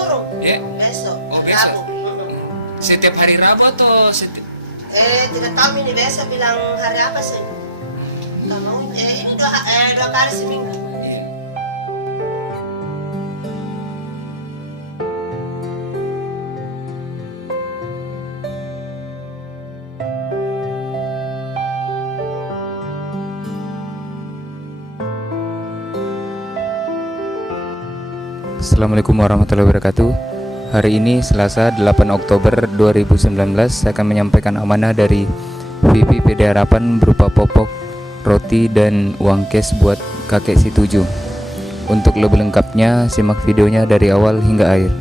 turun. Ya? Besok. Oh, besok. Rabu. Setiap hari Rabu atau Tidak tahu ini besok bilang hari apa sih? Tidak mau. Ini dua kali seminggu. Iya. Assalamualaikum warahmatullahi wabarakatuh. Hari ini Selasa 8 Oktober 2019, saya akan menyampaikan amanah dari VP PD Harapan berupa popok, roti, dan uang cash buat kakek si tujuh. Untuk lebih lengkapnya, simak videonya dari awal hingga akhir.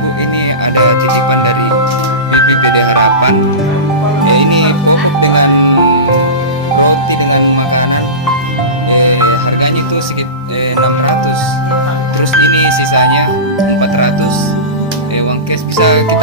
Bu, ini ada titipan dari BPPD Harapan. Ya, ini popok dengan roti dengan makanan. Harganya itu sekitar 600. Terus ini sisanya 400. Uang cash bisa kita